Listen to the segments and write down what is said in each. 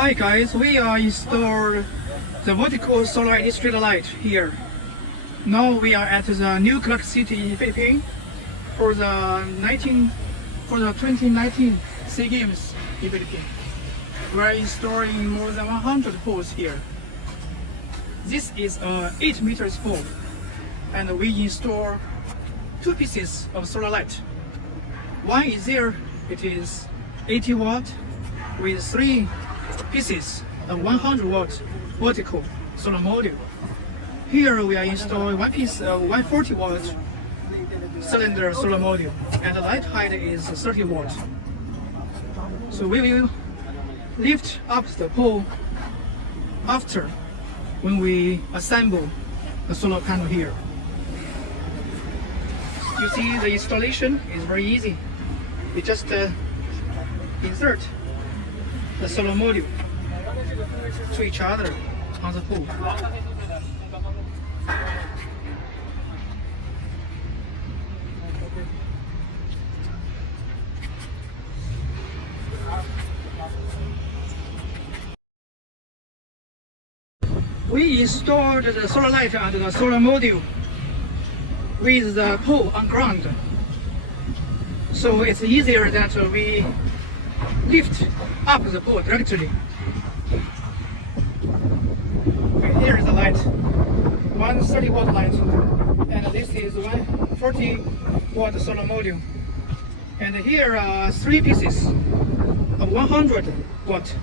Hi guys, we are installed the vertical solar street light here. Now we are at the New Clark City in Philippines for the 2019 SEA Games in Philippines. We are installing more than 100 poles here. This is a 8 meters pole, and we install two pieces of solar light. One is there, it is 80 watt with three pieces of 100 watt vertical solar module. Here we are installing one piece of 140 watt cylinder solar module, and the light height is 30 watt. So we will lift up the pole after when we assemble the solar panel here. You see the installation is very easy. We just insert the solar module to each other on the pole. We installed the solar light and the solar module with the pole on ground, so it's easier that we lift up the pole directly. Here is the light, 130 watt light, and this is 140 watt solar module. And here are three pieces of 100 watt,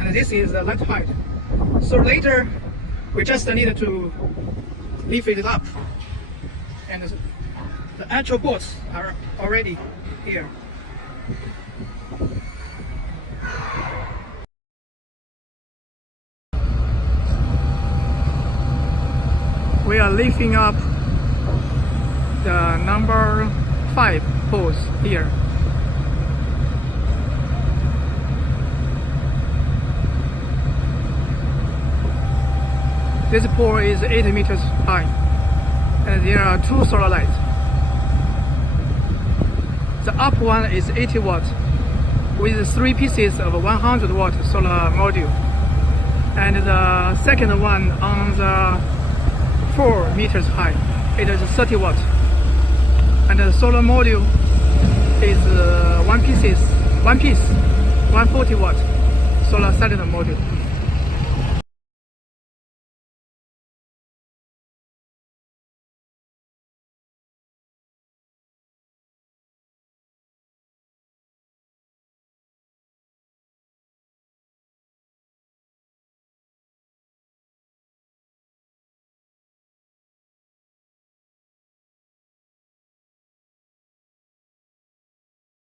and this is the light height. So later we just need to lift it up, and the actual bolts are already here. We are lifting up the number 5 poles here. This pole is 8 meters high, and there are two solar lights. The up one is 80 watt with three pieces of 100 watt solar module, and the second one on the 4 meters high, it is 30 watt, and the solar module is one piece 140 watt solar cylinder module.